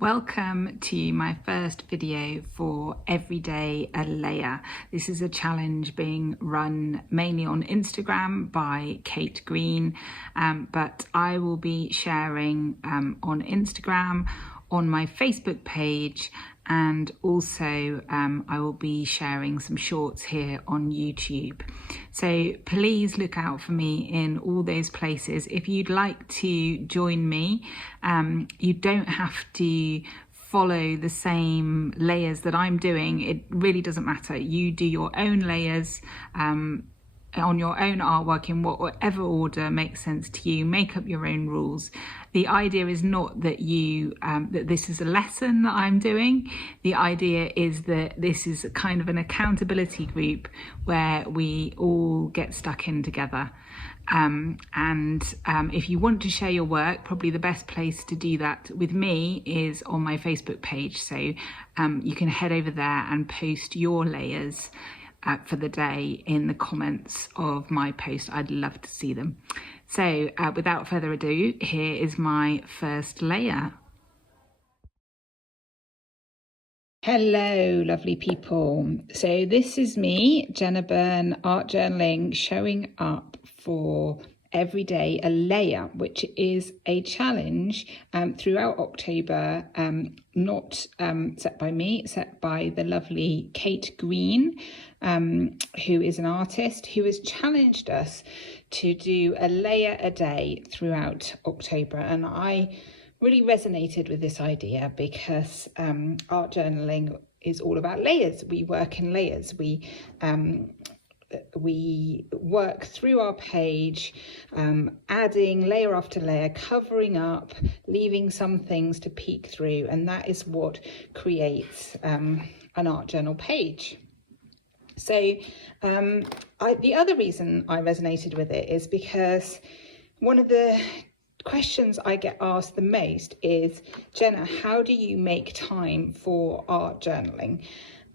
Welcome to my first video for Everyday a Layer. This is a challenge being run mainly on Instagram by Kate Green, but I will be sharing on Instagram, on my Facebook page, and also I will be sharing some shorts here on YouTube. So please look out for me in all those places. If you'd like to join me, you don't have to follow the same layers that I'm doing. It really doesn't matter. You do your own layers on your own artwork in whatever order makes sense to you. Make up your own rules. The idea is not that that this is a lesson that I'm doing. The idea is that this is a kind of an accountability group where we all get stuck in together. If you want to share your work, probably the best place to do that with me is on my Facebook page. So you can head over there and post your layers for the day in the comments of my post. I'd love to see them. So without further ado, here is my first layer. Hello, lovely people. So this is me, Jenna Byrne, art journaling, showing up for Everyday a Layer, which is a challenge throughout October, not set by me, set by the lovely Kate Green, who is an artist who has challenged us to do a layer a day throughout October. And I really resonated with this idea because art journaling is all about layers. We work in layers. We work through our page, adding layer after layer, covering up, leaving some things to peek through, and that is what creates an art journal page. So the other reason I resonated with it is because one of the questions I get asked the most is, Jenna, how do you make time for art journaling?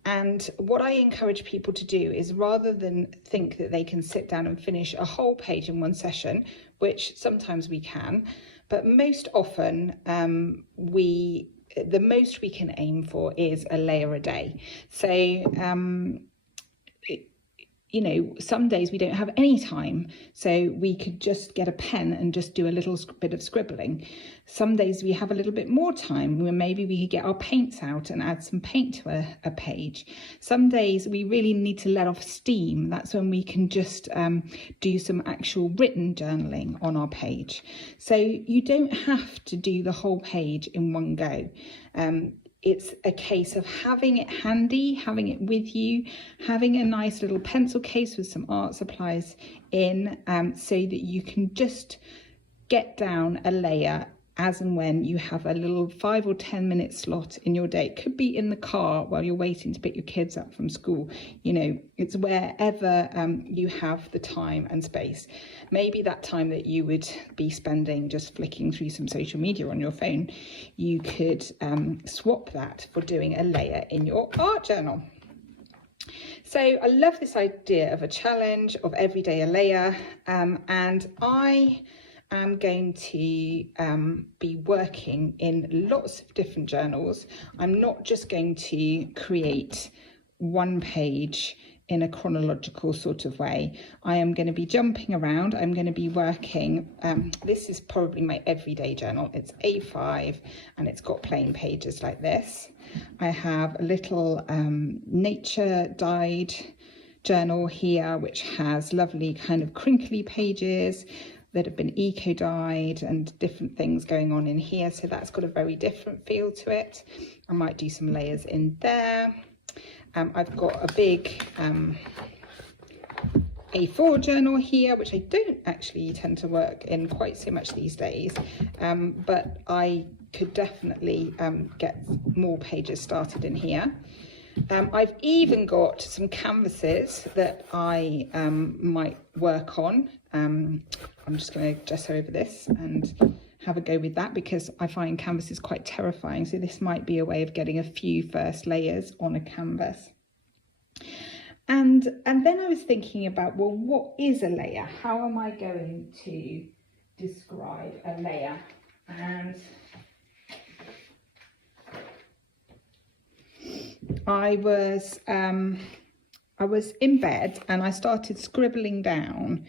And what I encourage people to do is, rather than think that they can sit down and finish a whole page in one session, which sometimes we can, but most often the most we can aim for is a layer a day. So some days we don't have any time, so we could just get a pen and just do a little bit of scribbling. Some days we have a little bit more time, where maybe we could get our paints out and add some paint to a page. Some days we really need to let off steam. That's when we can just do some actual written journaling on our page. So you don't have to do the whole page in one go. It's a case of having it handy, having it with you, having a nice little pencil case with some art supplies in, so that you can just get down a layer as and when you have a little 5 or 10 minute slot in your day. It could be in the car while you're waiting to pick your kids up from school. It's wherever you have the time and space. Maybe that time that you would be spending just flicking through some social media on your phone, you could swap that for doing a layer in your art journal. So I love this idea of a challenge, of everyday a layer, and I'm going to be working in lots of different journals. I'm not just going to create one page in a chronological sort of way. I am going to be jumping around. I'm going to be working, this is probably my everyday journal. It's A5 and it's got plain pages like this. I have a little nature dyed journal here, which has lovely kind of crinkly pages that have been eco-dyed and different things going on in here. So that's got a very different feel to it. I might do some layers in there. I've got a big A4 journal here, which I don't actually tend to work in quite so much these days, but I could definitely get more pages started in here. I've even got some canvases that I might work on. I'm just going to gesso over this and have a go with that, because I find canvases quite terrifying. So this might be a way of getting a few first layers on a canvas. And then I was thinking about, well, what is a layer? How am I going to describe a layer? And I was in bed and I started scribbling down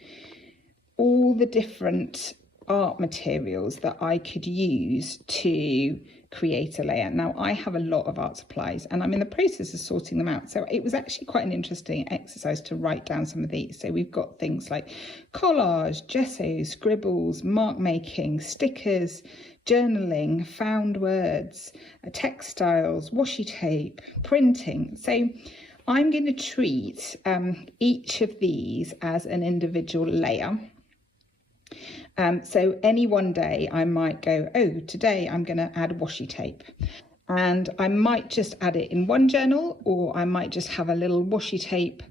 all the different art materials that I could use to create a layer. Now, I have a lot of art supplies and I'm in the process of sorting them out. So it was actually quite an interesting exercise to write down some of these. So we've got things like collage, gesso, scribbles, mark making, stickers, journaling, found words, textiles, washi tape, printing. So I'm going to treat each of these as an individual layer. So any one day I might go, oh, today I'm going to add washi tape. And I might just add it in one journal, or I might just have a little washi tape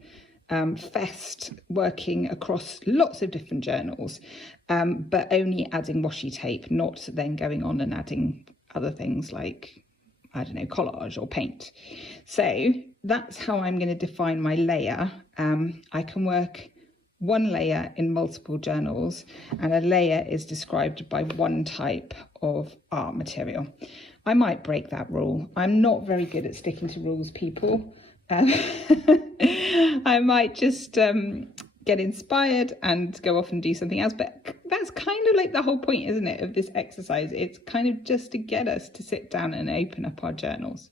fest working across lots of different journals, but only adding washi tape, not then going on and adding other things like, I don't know, collage or paint. So that's how I'm going to define my layer. I can work one layer in multiple journals, and a layer is described by one type of art material. I might break that rule. I'm not very good at sticking to rules, people. I might just get inspired and go off and do something else, but that's kind of like the whole point, isn't it, of this exercise? It's kind of just to get us to sit down and open up our journals.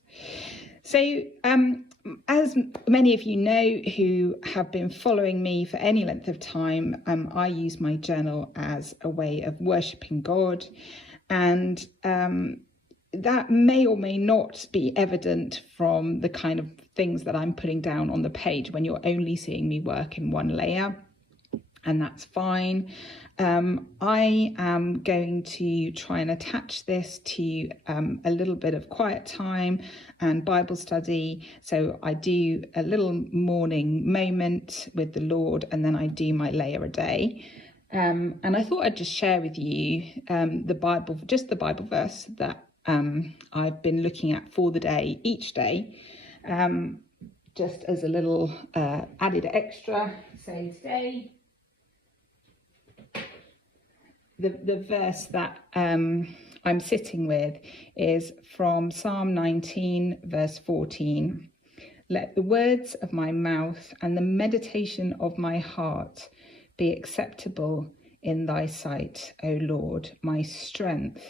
So as many of you know who have been following me for any length of time, I use my journal as a way of worshipping God, and that may or may not be evident from the kind of things that I'm putting down on the page when you're only seeing me work in one layer, and that's fine. I am going to try and attach this to a little bit of quiet time and Bible study. So I do a little morning moment with the Lord, and then I do my layer a day. And I thought I'd just share with you the Bible verse that I've been looking at for the day, each day, just as a little added extra. So today, the verse that I'm sitting with is from Psalm 19, verse 14. Let the words of my mouth and the meditation of my heart be acceptable in thy sight, O Lord, my strength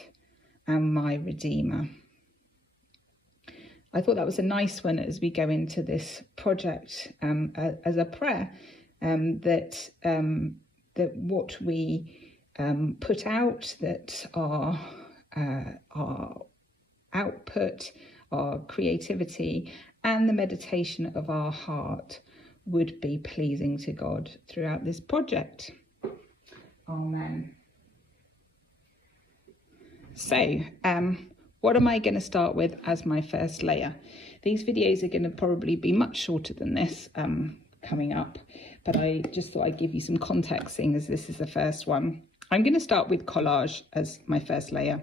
and my Redeemer. I thought that was a nice one as we go into this project as a prayer, that what we put out, that our output, our creativity, and the meditation of our heart would be pleasing to God throughout this project. Amen. So, what am I going to start with as my first layer? These videos are going to probably be much shorter than this coming up, but I just thought I'd give you some context, seeing as this is the first one. I'm going to start with collage as my first layer.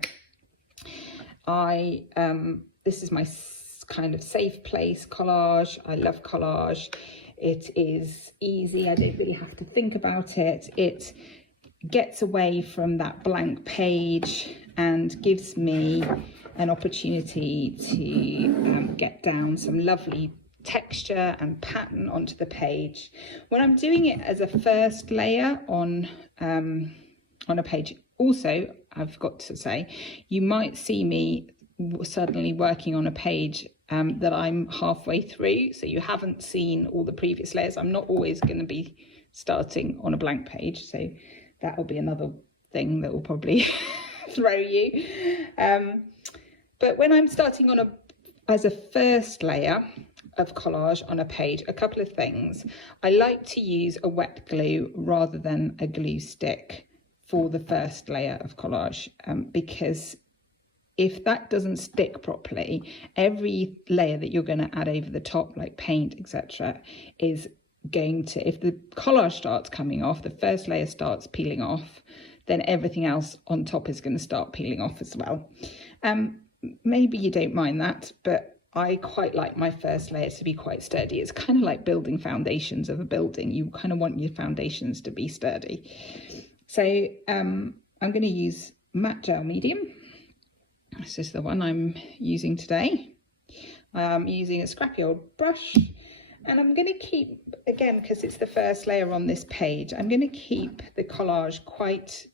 This is my kind of safe place, collage. I love collage. It is easy. I don't really have to think about it. It gets away from that blank page and gives me an opportunity to get down some lovely texture and pattern onto the page. When I'm doing it as a first layer on a page, also, I've got to say, you might see me suddenly working on a page that I'm halfway through, so you haven't seen all the previous layers. I'm not always going to be starting on a blank page, so that will be another thing that will probably throw you. But when I'm starting as a first layer of collage on a page, a couple of things. I like to use a wet glue rather than a glue stick for the first layer of collage, because if that doesn't stick properly, every layer that you're going to add over the top, like paint, etc., is going to, if the collage starts coming off, the first layer starts peeling off, then everything else on top is going to start peeling off as well. Maybe you don't mind that, but I quite like my first layer to be quite sturdy. It's kind of like building foundations of a building. You kind of want your foundations to be sturdy. So I'm going to use matte gel medium. This is the one I'm using today. I'm using a scrappy old brush, and I'm going to keep, again, because it's the first layer on this page, I'm going to keep the collage quite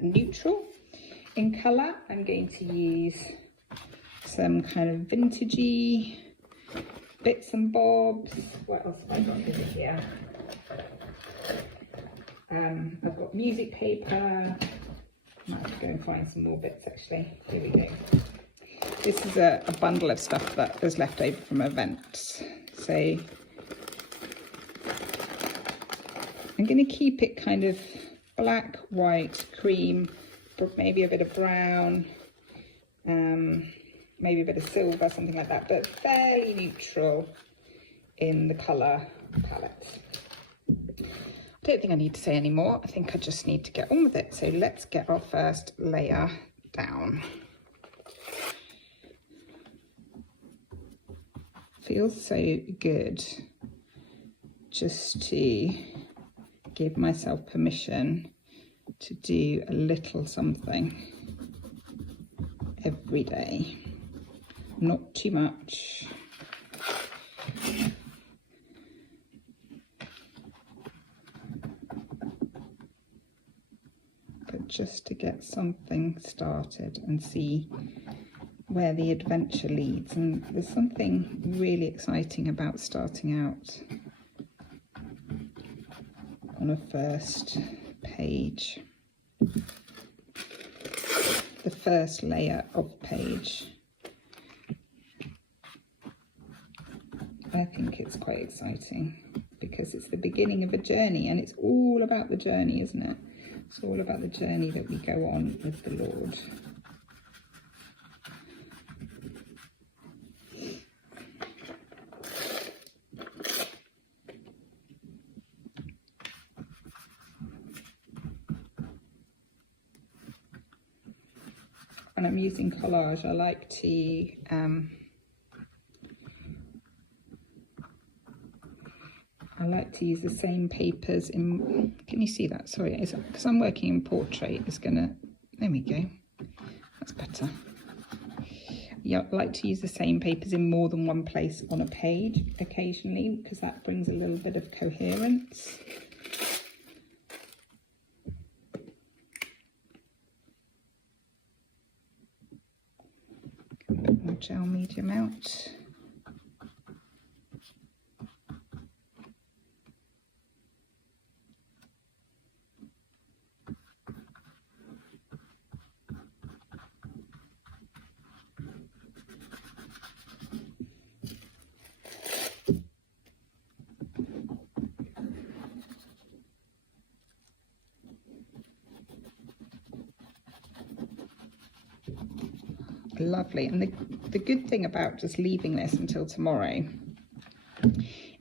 neutral in colour. I'm going to use some kind of vintagey bits and bobs. What else have I got in here? I've got music paper. I might have to go and find some more bits actually. Here we go. This is a bundle of stuff that was left over from events. So I'm going to keep it kind of black, white, cream, maybe a bit of brown, maybe a bit of silver, something like that, but fairly neutral in the colour palette. I don't think I need to say any more. I think I just need to get on with it. So let's get our first layer down. Feels so good just to give myself permission to do a little something every day. Not too much. But just to get something started and see where the adventure leads. And there's something really exciting about starting out on a first page, the first layer of page. I think it's quite exciting because it's the beginning of a journey, and it's all about the journey, isn't it? It's all about the journey that we go on with the Lord. When I'm using collage, I like to use the same papers in, can you see that? Sorry, because I'm working in portrait, it's gonna, there we go, that's better. Yeah, I like to use the same papers in more than one place on a page occasionally, because that brings a little bit of coherence. A bit more gel medium out. Lovely. And the good thing about just leaving this until tomorrow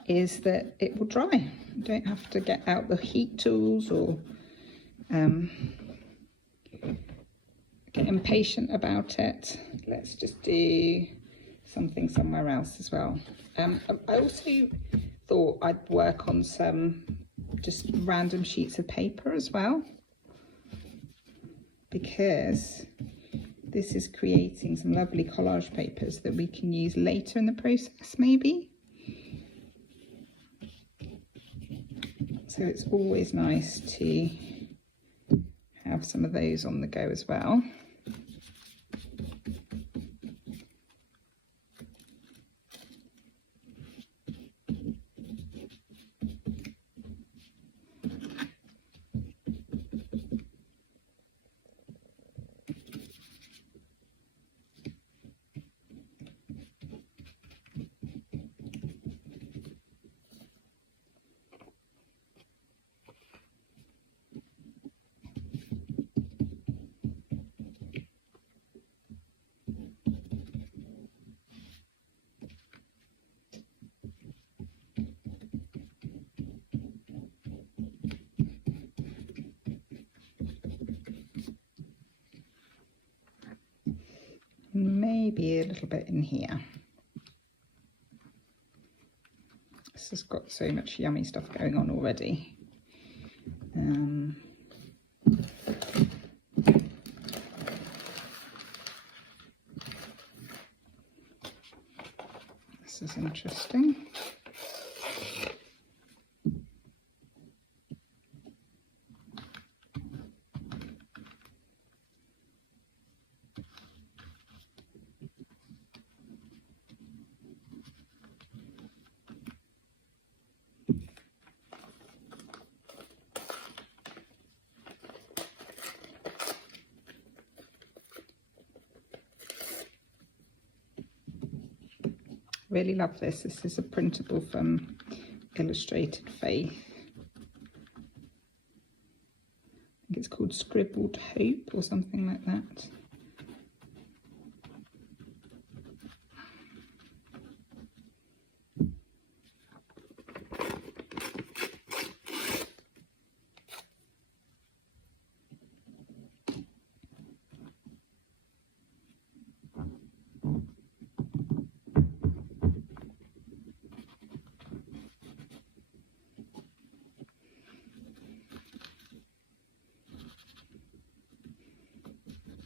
is that it will dry. You don't have to get out the heat tools or get impatient about it. Let's just do something somewhere else as well. I also thought I'd work on some just random sheets of paper as well, because this is creating some lovely collage papers that we can use later in the process, maybe. So it's always nice to have some of those on the go as well. Maybe a little bit in here. This has got so much yummy stuff going on already. That's interesting. Really love this. This is a printable from Illustrated Faith. I think it's called Scribbled Hope or something like that.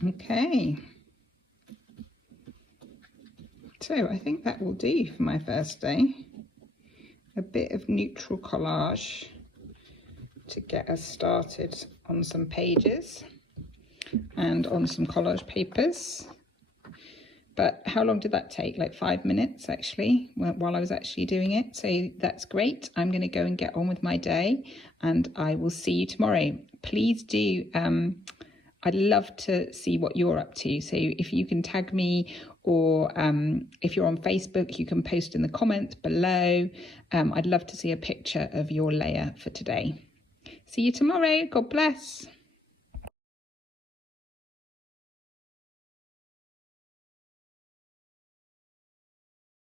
Okay, so I think that will do for my first day. A bit of neutral collage to get us started on some pages and on some collage papers. But how long did that take? Like 5 minutes actually, while I was actually doing it. So that's great. I'm going to go and get on with my day, and I will see you tomorrow. Please do, I'd love to see what you're up to. So if you can tag me, or if you're on Facebook, you can post in the comments below. I'd love to see a picture of your layer for today. See you tomorrow. God bless.